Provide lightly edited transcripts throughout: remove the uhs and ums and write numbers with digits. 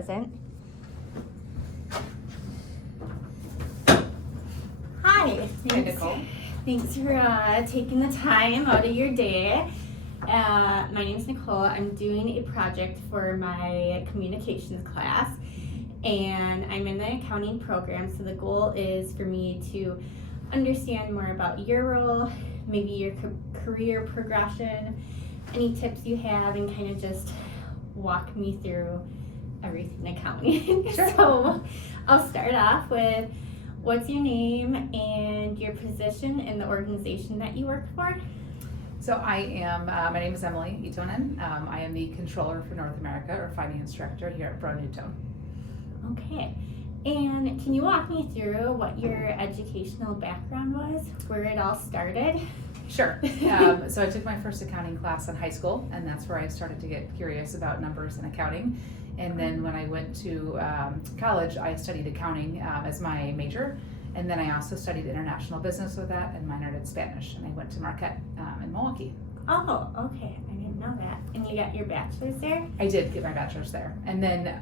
Present. Hi. Hi, Nicole. Thanks for taking the time out of your day. My name is Nicole. I'm doing a project for my communications class, and I'm in the accounting program. So the goal is for me to understand more about your role, maybe your career progression, any tips you have, and kind of just walk me through everything accounting. Sure. So I'll start off with what's your name and your position in the organization that you work for? So my name is Emily Itonen. I am the controller for North America, or finance director here at Brown-Newton. Okay. And can you walk me through what your educational background was, where it all started? Sure. So I took my first accounting class in high school, and that's where I started to get curious about numbers and accounting. And then when I went to college, I studied accounting as my major. And then I also studied international business with that and minored in Spanish. And I went to Marquette in Milwaukee. Oh, okay. I didn't know that. And you got your bachelor's there? I did get my bachelor's there. And then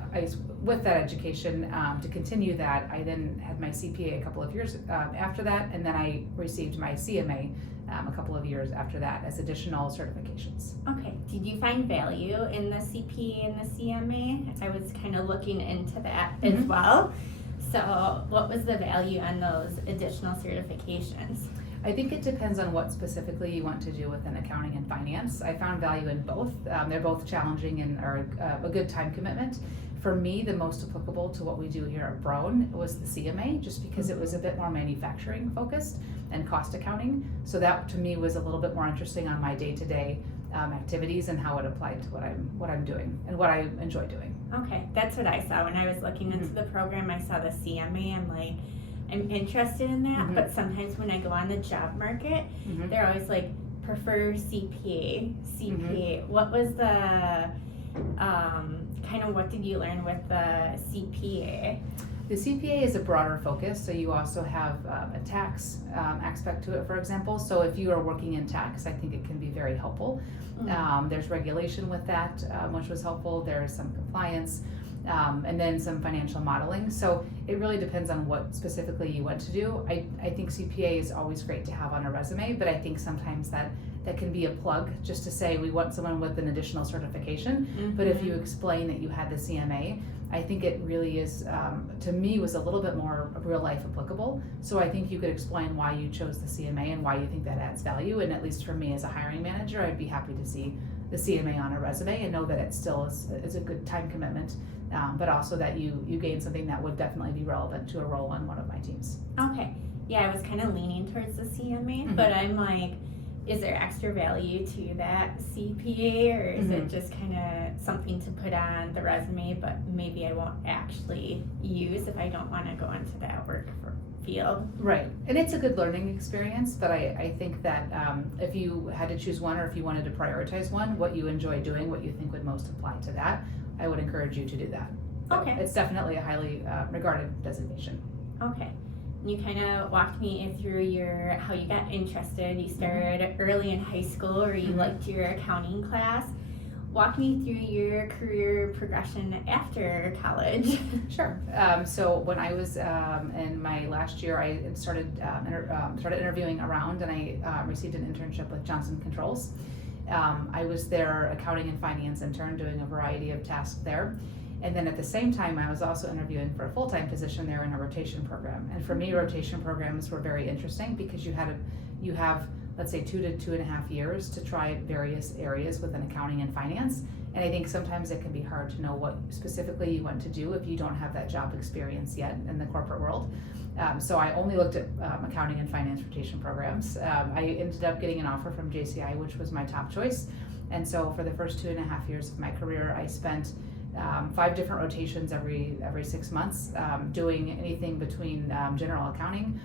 with that education, to continue that, I then had my CPA a couple of years after that. And then I received my CMA a couple of years after that as additional certifications. Okay. Did you find value in the CPA and the CMA? I was kind of looking into that as well. So what was the value on those additional certifications? I think it depends on what specifically you want to do within accounting and finance. I found value in both. They're both challenging and are a good time commitment. For me, the most applicable to what we do here at Brown was the CMA, just because it was a bit more manufacturing focused and cost accounting. So that to me was a little bit more interesting on my day-to-day activities and how it applied to what I'm doing and what I enjoy doing. Okay, that's what I saw when I was looking into the program. I saw the CMA. I'm like, I'm interested in that, but sometimes when I go on the job market, they're always like, prefer CPA. What was the kind of what did you learn with the CPA? The CPA is a broader focus, so you also have a tax aspect to it, for example. So if you are working in tax, I think it can be very helpful. There's regulation with that, which was helpful. There's some compliance, and then some financial modeling. So it really depends on what specifically you want to do. I think CPA is always great to have on a resume, but I think sometimes that can be a plug just to say we want someone with an additional certification. But if you explain that you had the CMA, I think it really is, to me, was a little bit more real life applicable. So I think you could explain why you chose the CMA and why you think that adds value. And at least for me as a hiring manager, I'd be happy to see the CMA on a resume and know that it still is a good time commitment, but also that you gain something that would definitely be relevant to a role on one of my teams. Okay. Yeah, I was kind of leaning towards the CMA, but I'm like, is there extra value to that CPA, or is it just kind of something to put on the resume, but maybe I won't actually use if I don't want to go into that work field? Right, and it's a good learning experience, but I think that if you had to choose one, or if you wanted to prioritize one, what you enjoy doing, what you think would most apply to that, I would encourage you to do that. So okay. It's definitely a highly regarded designation. Okay. You kind of walked me through how you got interested. You started early in high school, or you liked your accounting class. Walk me through your career progression after college. Sure. So when I was in my last year, I started interviewing around, and I received an internship with Johnson Controls. I was their accounting and finance intern, doing a variety of tasks there. And then at the same time, I was also interviewing for a full-time position there in a rotation program. And for me, rotation programs were very interesting because you have, let's say, 2 to 2.5 years to try various areas within accounting and finance. And I think sometimes it can be hard to know what specifically you want to do if you don't have that job experience yet in the corporate world. So I only looked at accounting and finance rotation programs. I ended up getting an offer from JCI, which was my top choice. And so for the first 2.5 years of my career, I spent 5 different rotations every 6 months, doing anything between general accounting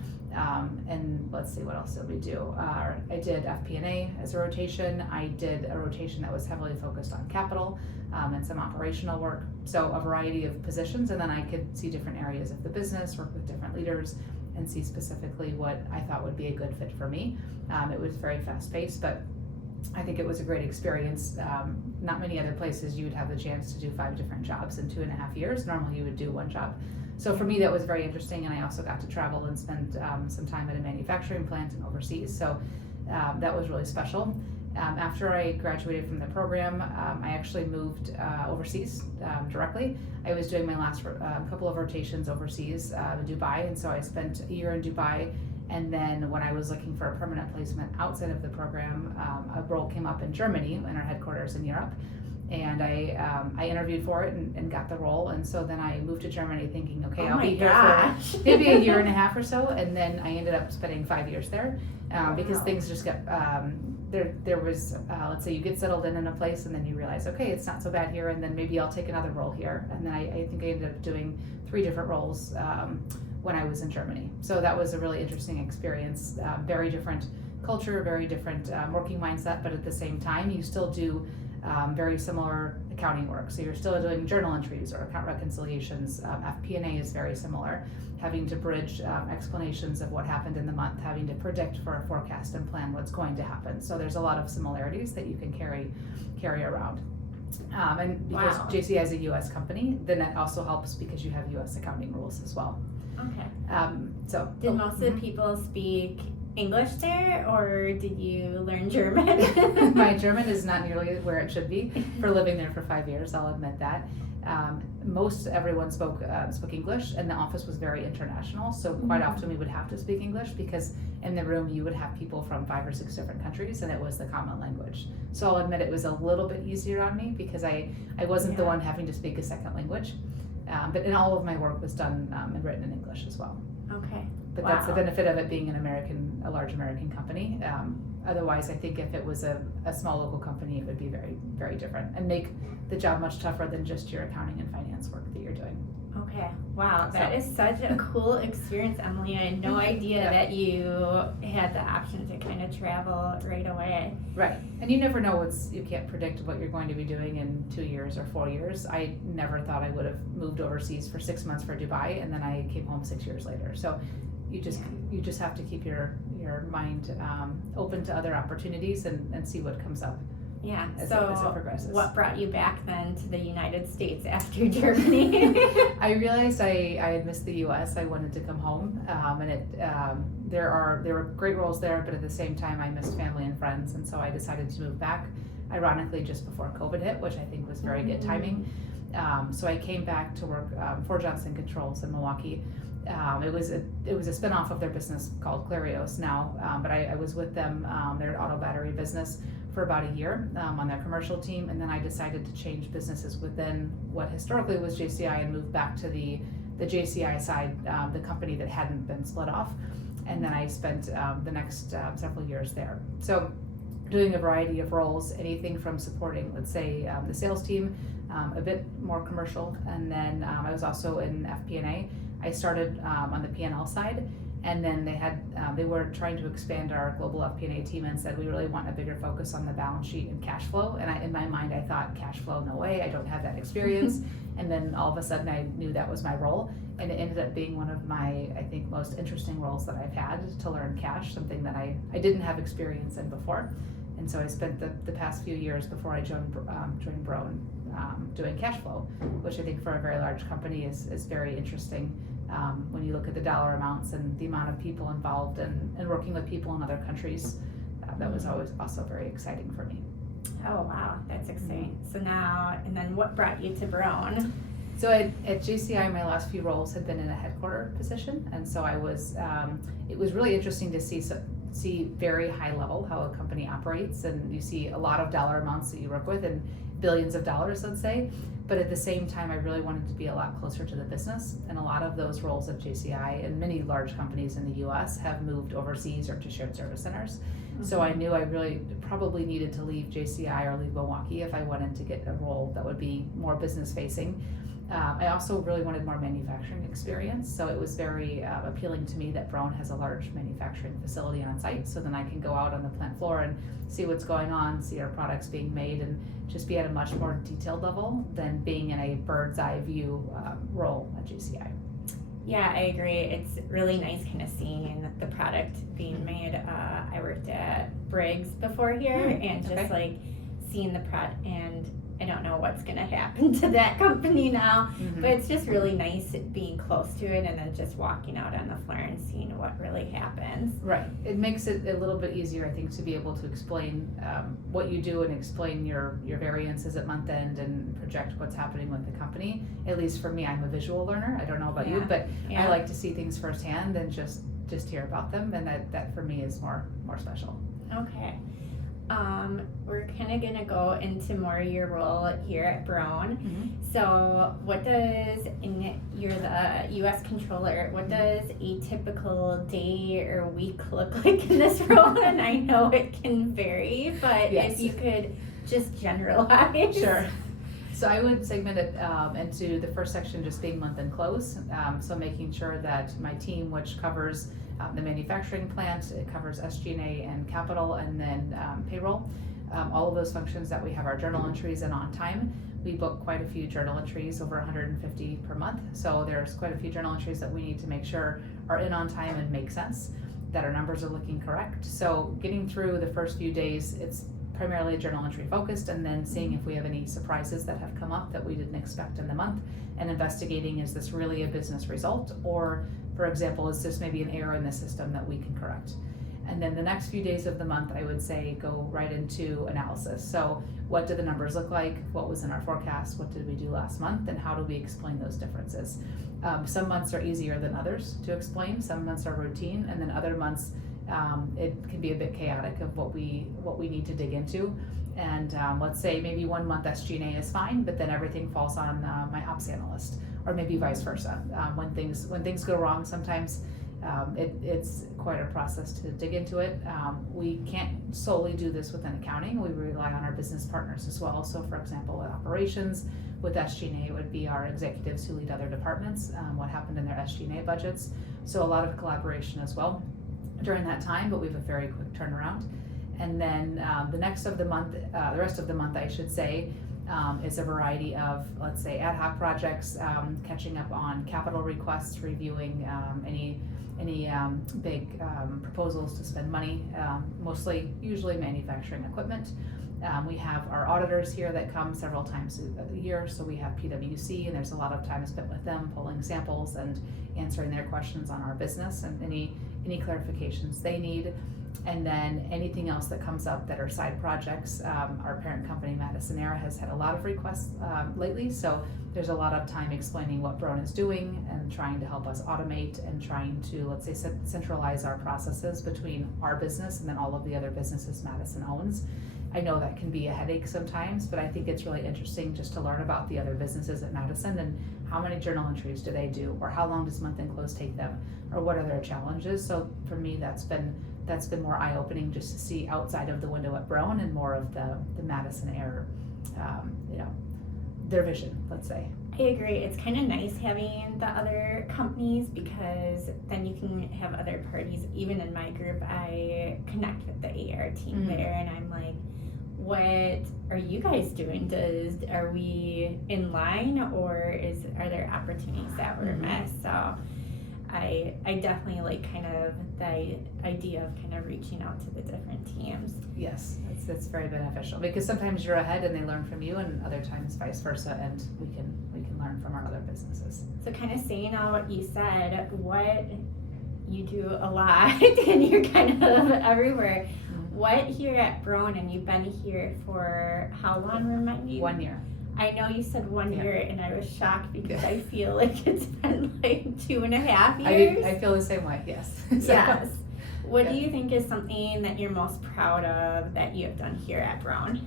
and let's see, what else did we do? I did FP&A as a rotation. I did a rotation that was heavily focused on capital and some operational work. So a variety of positions, and then I could see different areas of the business, work with different leaders, and see specifically what I thought would be a good fit for me. It was very fast paced, but I think it was a great experience. Not many other places you would have the chance to do 5 different jobs in 2.5 years. Normally you would do 1 job. So for me that was very interesting, and I also got to travel and spend some time at a manufacturing plant and overseas. So that was really special. After I graduated from the program, I actually moved overseas directly. I was doing my last couple of rotations overseas in Dubai, and so I spent a year in Dubai. And then when I was looking for a permanent placement outside of the program, a role came up in Germany in our headquarters in Europe. And I interviewed for it and got the role. And so then I moved to Germany thinking, okay, I'll be here for maybe a year and a half or so. And then I ended up spending 5 years there because things just got, there was, let's say you get settled in a place and then you realize, okay, it's not so bad here. And then maybe I'll take another role here. And then I think I ended up doing 3 different roles when I was in Germany. So that was a really interesting experience, very different culture, very different working mindset, but at the same time, you still do very similar accounting work. So you're still doing journal entries or account reconciliations. FP&A is very similar, having to bridge explanations of what happened in the month, having to predict for a forecast and plan what's going to happen. So there's a lot of similarities that you can carry around. And because JCI is a U.S. company, then that also helps because you have U.S. accounting rules as well. Okay. Did most of the people speak English there, or did you learn German? My German is not nearly where it should be for living there for 5 years, I'll admit that. Most everyone spoke English, and the office was very international, so quite often we would have to speak English because in the room you would have people from 5 or 6 different countries, and it was the common language. So I'll admit it was a little bit easier on me because I wasn't the one having to speak a second language. But in all of my work was done and written in English as well. Okay. But that's the benefit of it being a large American company. Otherwise, I think if it was a small local company, it would be very, very different and make the job much tougher than just your accounting and finance work that you're doing. Okay. Wow, that is such a cool experience, Emily. I had no idea that you had the option to kind of travel right away. Right, and you never know you can't predict what you're going to be doing in 2 years or 4 years. I never thought I would have moved overseas for 6 months for Dubai, and then I came home 6 years later. So you just have to keep your mind open to other opportunities and see what comes up. Yeah. As so it progresses. What brought you back then to the United States after Germany? I realized I had missed the U.S. I wanted to come home, and there were great roles there, but at the same time I missed family and friends, and so I decided to move back. Ironically, just before COVID hit, which I think was very good timing. So I came back to work for Johnson Controls in Milwaukee. It was a spinoff of their business called Clarios now, but I was with them, their auto battery business, for about a year on their commercial team, and then I decided to change businesses within what historically was JCI and move back to the JCI side, the company that hadn't been split off, and then I spent the next several years there. So doing a variety of roles, anything from supporting, let's say, the sales team, a bit more commercial, and then I was also in FP&A. I started on the P&L side, and then they were trying to expand our global FP&A team and said we really want a bigger focus on the balance sheet and cash flow. And in my mind I thought, cash flow, no way, I don't have that experience. And then all of a sudden I knew that was my role, and it ended up being one of my, I think, most interesting roles that I've had, to learn cash, something that I didn't have experience in before. And so I spent the past few years before I joined Brown doing cash flow, which I think for a very large company is very interesting. When you look at the dollar amounts and the amount of people involved and working with people in other countries, that was always also very exciting for me. Oh wow, that's exciting. So now, and then what brought you to Brown? So at JCI, my last few roles had been in a headquarter position, and so I was. It was really interesting to see very high level how a company operates, and you see a lot of dollar amounts that you work with and billions of dollars, let's say. But at the same time, I really wanted to be a lot closer to the business, and a lot of those roles at JCI and many large companies in the U.S. have moved overseas or to shared service centers. Mm-hmm. So I knew I really probably needed to leave JCI or leave Milwaukee if I wanted to get a role that would be more business facing. I also really wanted more manufacturing experience, so it was very appealing to me that Brown has a large manufacturing facility on site, so then I can go out on the plant floor and see what's going on, see our products being made, and just be at a much more detailed level than being in a bird's eye view role at JCI. Yeah, I agree. It's really nice kind of seeing the product being made. I worked at Briggs before here, and just okay. like seeing the product, and I don't know what's gonna happen to that company now, but it's just really nice being close to it, and then just walking out on the floor and seeing what really happens. Right. It makes it a little bit easier, I think, to be able to explain what you do and explain your variances at month end and project what's happening with the company. At least for me, I'm a visual learner. I don't know about you, Yeah. but Yeah. I like to see things firsthand than just hear about them, and that for me is more special. Okay. We're kind of gonna go into more your role here at Brown. So, what does, you're the U.S. controller, what does a typical day or week look like in this role? And I know it can vary, but Yes. if you could just generalize. Sure. So I would segment it into the first section just being month end close. So making sure that my team, which covers the manufacturing plant, it covers SG&A and capital, and then payroll. All of those functions that we have our journal entries in on time. We book quite a few journal entries, over 150 per month. So there's quite a few journal entries that we need to make sure are in on time and make sense, that our numbers are looking correct. So getting through the first few days, it's primarily journal entry focused, and then seeing if we have any surprises that have come up that we didn't expect in the month, and investigating, is this really a business result, or for example, is this maybe an error in the system that we can correct? And then the next few days of the month, I would say, go right into analysis. So what do the numbers look like? What was in our forecast? What did we do last month? And how do we explain those differences? Some months are easier than others to explain. Some months are routine, and then other months it can be a bit chaotic of what we need to dig into. And let's say maybe one month SG&A is fine, but then everything falls on my ops analyst, or maybe vice versa. When things go wrong, sometimes it's quite a process to dig into it. We can't solely do this within accounting. We rely on our business partners as well. So for example, with operations, with SG&A, it would be our executives who lead other departments, what happened in their SG&A budgets. So a lot of collaboration as well during that time, but we have a very quick turnaround. And then the rest of the month, I should say, is a variety of, let's say, ad hoc projects, catching up on capital requests, reviewing any big proposals to spend money, usually manufacturing equipment. We have our auditors here that come several times a year, so we have PwC, and there's a lot of time spent with them pulling samples and answering their questions on our business and any clarifications they need. And then anything else that comes up that are side projects. Our parent company, Madison Air, has had a lot of requests lately, so there's a lot of time explaining what Brown is doing and trying to help us automate and trying to, let's say, centralize our processes between our business and then all of the other businesses Madison owns. I know that can be a headache sometimes, but I think it's really interesting just to learn about the other businesses at Madison and how many journal entries do they do, or how long does month end close take them, or what are their challenges. So for me, that's been more eye-opening, just to see outside of the window at Brown and more of the Madison Air, their vision, let's say. I agree. It's kind of nice having the other companies, because then you can have other parties. Even in my group, I connect with the AR team there, and I'm like, what are you guys doing? Are we in line, or are there opportunities that were missed? So I definitely like kind of the idea of kind of reaching out to the different teams. Yes, it's very beneficial, because sometimes you're ahead and they learn from you, and other times vice versa, and we can learn from our other businesses. So kind of saying all what you said, what you do a lot and you're kind of everywhere. What here at Brown, and you've been here for how long, remind me? 1 year. I know you said 1 year, and I was shocked because I feel like it's been like 2.5 years. I feel the same way, yes. Yes. What do you think is something that you're most proud of that you have done here at Brown?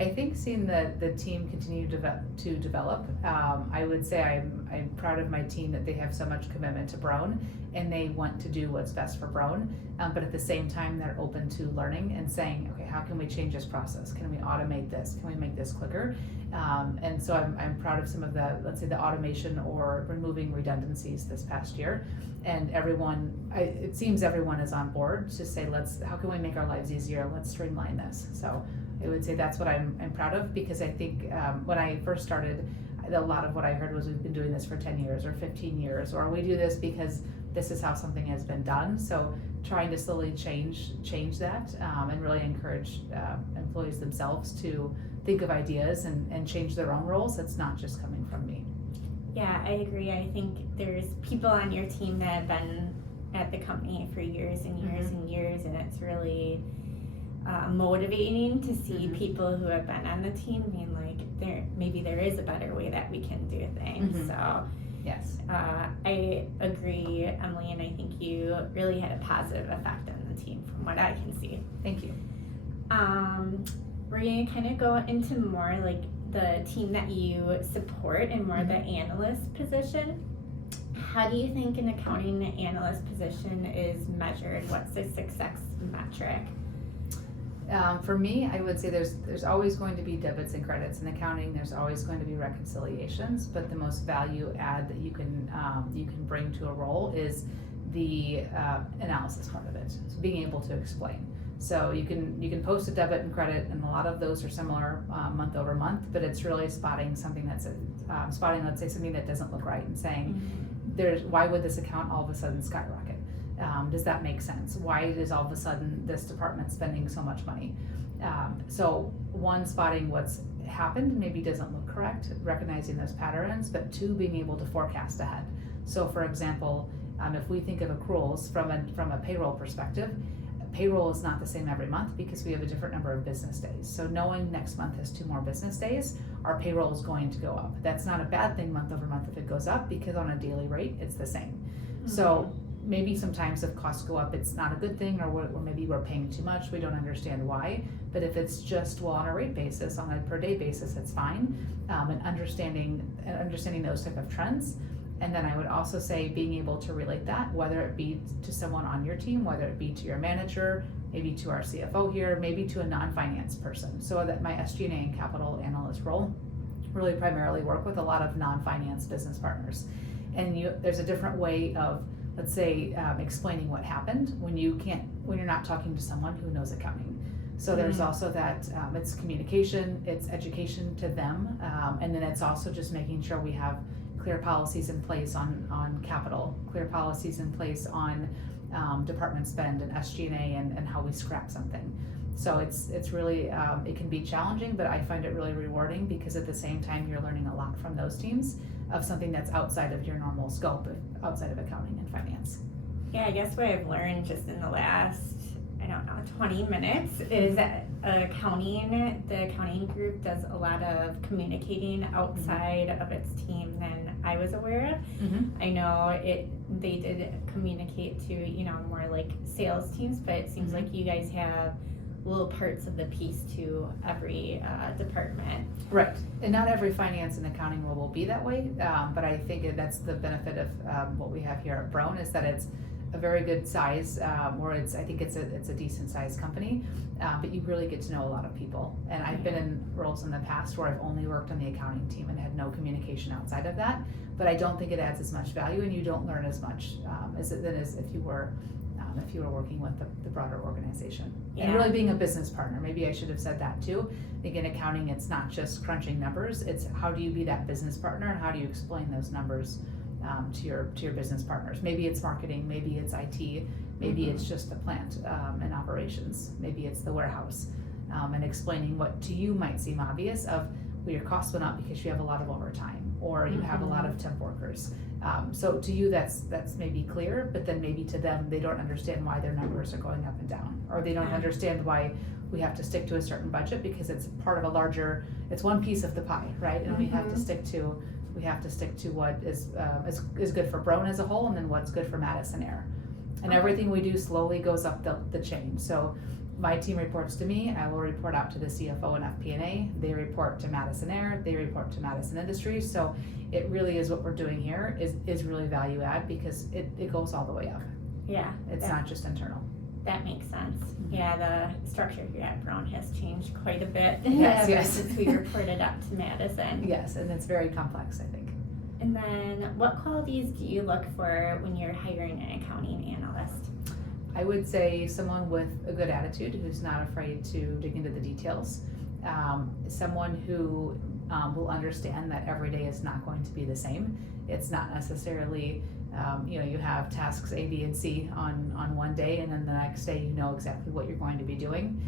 I think seeing the team continue to develop, I would say I'm proud of my team that they have so much commitment to Brown, and they want to do what's best for Brown, but at the same time they're open to learning and saying, okay, how can we change this process? Can we automate this? Can we make this quicker? And so I'm proud of some of the, let's say, the automation or removing redundancies this past year. And it seems everyone is on board to say, how can we make our lives easier? Let's streamline this. So I would say that's what I'm proud of, because I think when I first started, a lot of what I heard was we've been doing this for 10 years or 15 years, or we do this because this is how something has been done. So trying to slowly change that and really encourage employees themselves to think of ideas and change their own roles. It's not just coming from me. Yeah, I agree. I think there's people on your team that have been at the company for years and years and years, and it's really motivating to see people who have been on the team being like, maybe there is a better way that we can do things. So yes, I agree, Emily, and I think you really had a positive effect on the team from what I can see. Thank you. We're going to kind of go into more like the team that you support and more the analyst position. How do you think an accounting analyst position is measured? What's the success metric? For me, I would say there's always going to be debits and credits in accounting. There's always going to be reconciliations, but the most value add that you can bring to a role is the analysis part of it. So being able to explain. So you can post a debit and credit, and a lot of those are similar month over month, but it's really spotting something let's say something that doesn't look right, and saying why would this account all of a sudden skyrocket? Does that make sense? Why is all of a sudden this department spending so much money? So one, spotting what's happened maybe doesn't look correct, recognizing those patterns, but two, being able to forecast ahead. So for example, if we think of accruals from a payroll perspective, payroll is not the same every month because we have a different number of business days. So knowing next month has 2 more business days, our payroll is going to go up. That's not a bad thing month over month if it goes up, because on a daily rate, it's the same. So maybe sometimes if costs go up, it's not a good thing, or maybe we're paying too much, we don't understand why. But if it's just, well, on a rate basis, on a per day basis, it's fine. And understanding those type of trends. And then I would also say being able to relate that, whether it be to someone on your team, whether it be to your manager, maybe to our CFO here, maybe to a non-finance person. So that my SG&A and capital analyst role really primarily work with a lot of non-finance business partners. And there's a different way of, let's say, explaining what happened when you're not talking to someone who knows accounting. So there's also that, it's communication, it's education to them, and then it's also just making sure we have clear policies in place on capital, clear policies in place on department spend and SG&A and how we scrap something. So it's really, it can be challenging, but I find it really rewarding, because at the same time you're learning a lot from those teams of something that's outside of your normal scope, outside of accounting and finance. Yeah, I guess what I've learned just in the last, 20 minutes is that the accounting group does a lot of communicating outside of its team than I was aware of. I know they did communicate to, more like sales teams, but it seems like you guys have little parts of the piece to every department. Right, and not every finance and accounting role will be that way, but I think that's the benefit of what we have here at Brown, is that it's a very good size, or I think it's a decent sized company, but you really get to know a lot of people. And I've been in roles in the past where I've only worked on the accounting team and had no communication outside of that, but I don't think it adds as much value, and you don't learn as much as if you were working with the broader organization. And really being a business partner. Maybe I should have said that too. I think in accounting, it's not just crunching numbers, it's how do you be that business partner, and how do you explain those numbers to your business partners. Maybe it's marketing, maybe it's IT, maybe it's just the plant and operations, maybe it's the warehouse, and explaining what to you might seem obvious of, well, your costs went up because you have a lot of overtime, or you have a lot of temp workers. So to you that's maybe clear, but then maybe to them they don't understand why their numbers are going up and down, or they don't understand why we have to stick to a certain budget, because it's part of a larger, it's one piece of the pie, right? And we have to stick to what is good for Brown as a whole, and then what's good for Madison Air. And everything we do slowly goes up the chain. So my team reports to me, I will report out to the CFO and FP&A, they report to Madison Air, they report to Madison Industries. So it really is, what we're doing here is really value add, because it goes all the way up. Yeah. It's not just internal. That makes sense. Yeah, the structure here at Brown has changed quite a bit since we reported up to Madison. Yes, and it's very complex, I think. And then what qualities do you look for when you're hiring an accounting analyst? I would say someone with a good attitude, who's not afraid to dig into the details. Someone who will understand that every day is not going to be the same. It's not necessarily, you have tasks A, B, and C on one day, and then the next day you know exactly what you're going to be doing.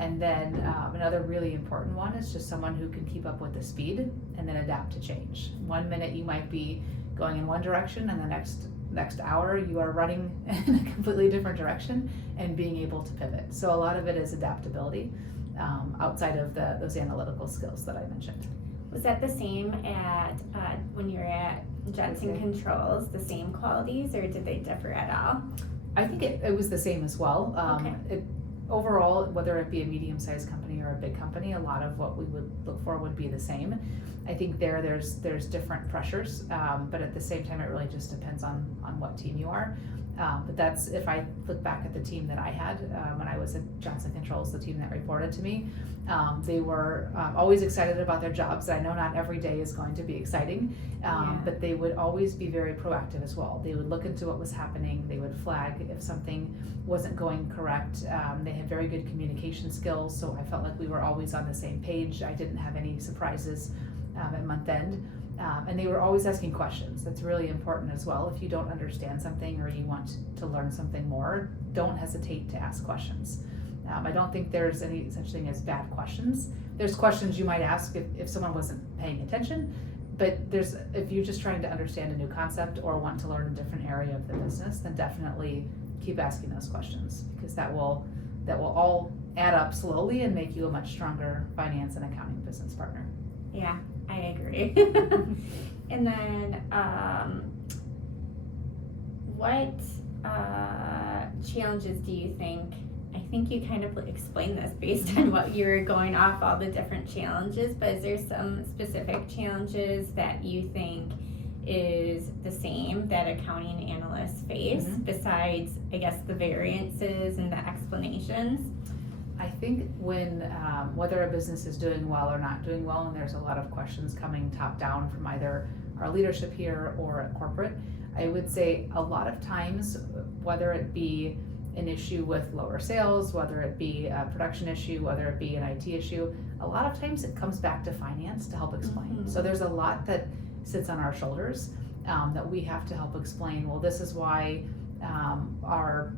And then another really important one is just someone who can keep up with the speed and then adapt to change. 1 minute you might be going in one direction, and the next hour you are running in a completely different direction, and being able to pivot. So a lot of it is adaptability outside of those analytical skills that I mentioned. Was that the same at when you were at Johnson Controls, the same qualities, or did they differ at all? I think it was the same as well. Okay. Overall, whether it be a medium-sized company or a big company, a lot of what we would look for would be the same. I think there's different pressures, but at the same time, it really just depends on what team you are. But that's, if I look back at the team that I had when I was at Johnson Controls, the team that reported to me, they were always excited about their jobs. I know not every day is going to be exciting, but they would always be very proactive as well. They would look into what was happening. They would flag if something wasn't going correct. They had very good communication skills, so I felt like we were always on the same page. I didn't have any surprises at month end. And they were always asking questions. That's really important as well. If you don't understand something or you want to learn something more, don't hesitate to ask questions. I don't think there's any such thing as bad questions. There's questions you might ask if someone wasn't paying attention, but if you're just trying to understand a new concept or want to learn a different area of the business, then definitely keep asking those questions, because that will all add up slowly and make you a much stronger finance and accounting business partner. Yeah, I agree. And then, what challenges do you think? I think you kind of explained this based on what you were going off, all the different challenges, but is there some specific challenges that you think is the same that accounting analysts face, besides, I guess, the variances and the explanations? I think when, whether a business is doing well or not doing well, and there's a lot of questions coming top down from either our leadership here or at corporate, I would say a lot of times, whether it be an issue with lower sales, whether it be a production issue, whether it be an IT issue, a lot of times it comes back to finance to help explain. So there's a lot that sits on our shoulders that we have to help explain. Well, this is why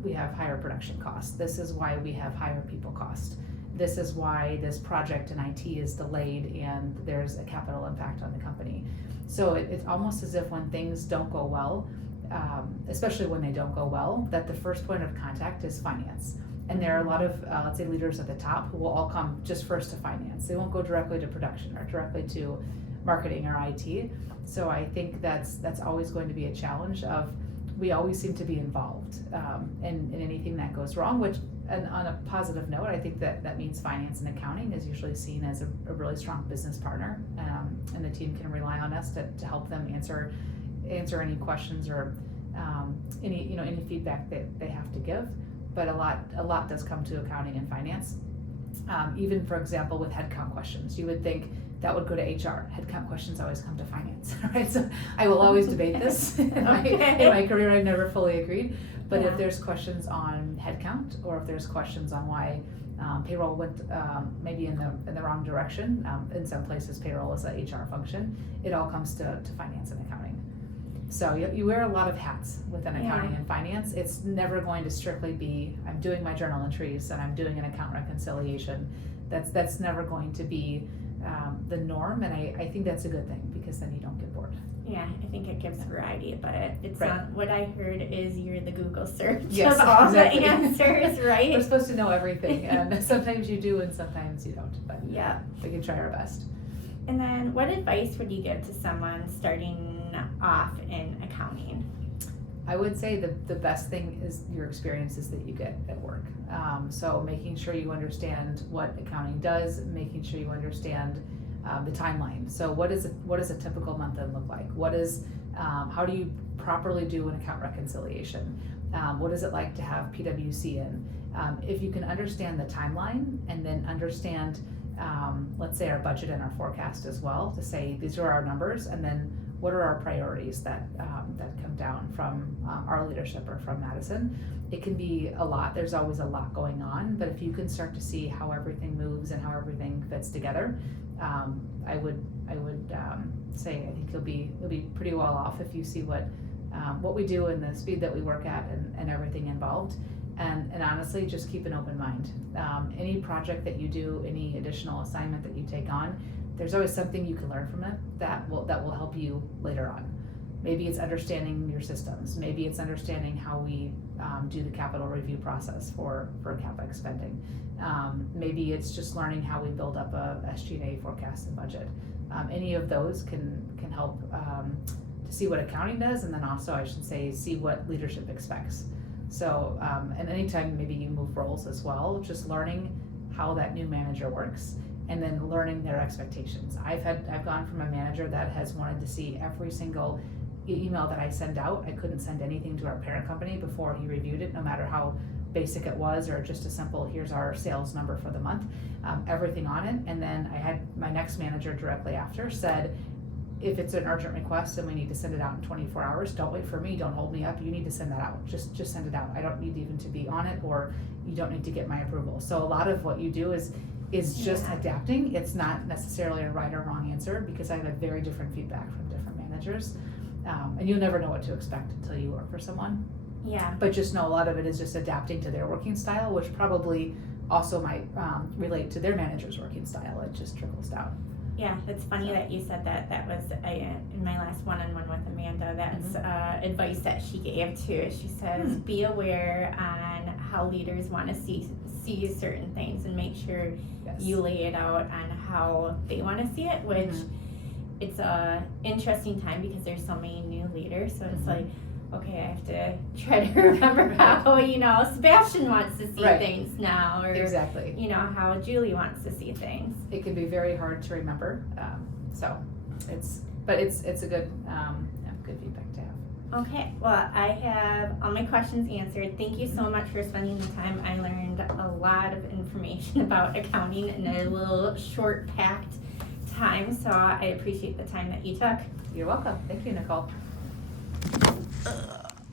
we have higher production costs. This is why we have higher people cost. This is why this project in IT is delayed and there's a capital impact on the company. So it's almost as if when things don't go well, especially when they don't go well, that the first point of contact is finance. And there are a lot of, let's say, leaders at the top who will all come just first to finance. They won't go directly to production or directly to marketing or IT. So I think that's always going to be a challenge of, we always seem to be involved in anything that goes wrong, which, and on a positive note, I think that means finance and accounting is usually seen as a really strong business partner, and the team can rely on us to help them answer any questions or any feedback that they have to give. But a lot does come to accounting and finance. Even, for example, with headcount questions, you would think that would go to HR. Headcount questions always come to finance, right? So I will always debate this. In my career, I've never fully agreed. But if there's questions on headcount, or if there's questions on why payroll went maybe in the wrong direction, in some places payroll is a HR function, it all comes to finance and accounting. So you wear a lot of hats within accounting and finance. It's never going to strictly be, I'm doing my journal entries and I'm doing an account reconciliation. That's never going to be the norm, and I think that's a good thing, because then you don't get bored. Yeah, I think it gives variety, but it's Right. not, what I heard is you're the Google search Yes, of all exactly. the answers, right? We're supposed to know everything, and sometimes you do and sometimes you don't, but Yeah. we can try our best. And then what advice would you give to someone starting off in accounting? I would say the best thing is your experiences that you get at work. So making sure you understand what accounting does, making sure you understand the timeline. So what does a typical month end look like? How do you properly do an account reconciliation? What is it like to have PwC in? If you can understand the timeline and then understand, let's say, our budget and our forecast as well, to say these are our numbers, and then what are our priorities that come down from our leadership or from Madison. It can be a lot. There's always a lot going on, but if you can start to see how everything moves and how everything fits together, I would say I think you'll be pretty well off if you see what we do and the speed that we work at and everything involved. And honestly, just keep an open mind. Any project that you do, any additional assignment that you take on, there's always something you can learn from it that will help you later on. Maybe it's understanding your systems. Maybe it's understanding how we do the capital review process for CapEx spending. Maybe it's just learning how we build up a SG&A forecast and budget. Any of those can help to see what accounting does, and then also I should say see what leadership expects. So and anytime maybe you move roles as well, just learning how that new manager works and then learning their expectations. I've gone from a manager that has wanted to see every single email that I send out. I couldn't send anything to our parent company before he reviewed it, no matter how basic it was, or just a simple, here's our sales number for the month, everything on it. And then I had my next manager directly after said, if it's an urgent request and we need to send it out in 24 hours, don't wait for me, don't hold me up, you need to send that out. Just send it out. I don't need even to be on it, or you don't need to get my approval. So a lot of what you do is just adapting. It's not necessarily a right or wrong answer, because I've had very different feedback from different managers. And you'll never know what to expect until you work for someone. Yeah. But just know a lot of it is just adapting to their working style, which probably also might relate to their manager's working style. It just trickles down. Yeah, it's funny that you said that. That was in my last one-on-one with Amanda. That's advice that she gave too. She says, be aware on how leaders want to see certain things, and make sure you lay it out on how they want to see it, which it's a interesting time because there's so many new leaders. So it's like, okay, I have to try to remember how, Sebastian wants to see things now, or exactly, how Julie wants to see things. It can be very hard to remember. So it's a good good feedback to have. Okay, well, I have all my questions answered. Thank you so much for spending the time. I learned a lot of information about accounting in a little short, packed time, so I appreciate the time that you took. You're welcome. Thank you, Nicole.